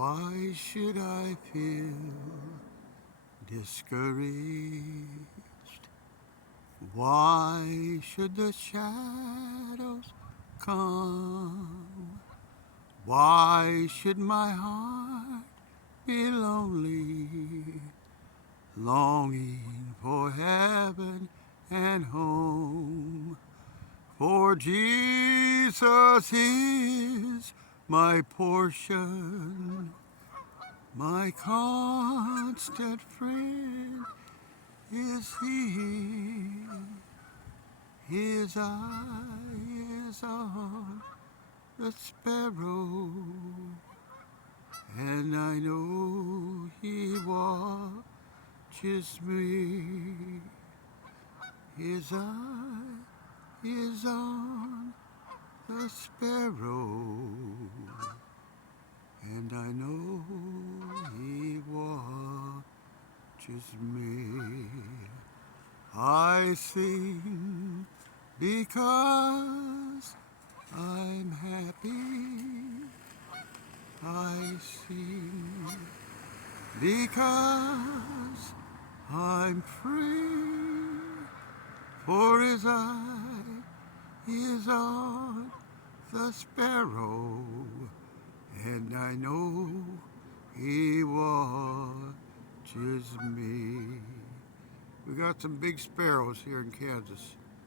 Why should I feel discouraged? Why should the shadows come? Why should my heart be lonely, longing for heaven and home? For Jesus is my portion, my constant friend is He. His eye is on the sparrow, and I know He watches me. His eye is on the sparrow, and I know He watches me. I sing because I'm happy. I sing because I'm free. For His eye is on the sparrow, and I know He watches me. We got some big sparrows here in Kansas.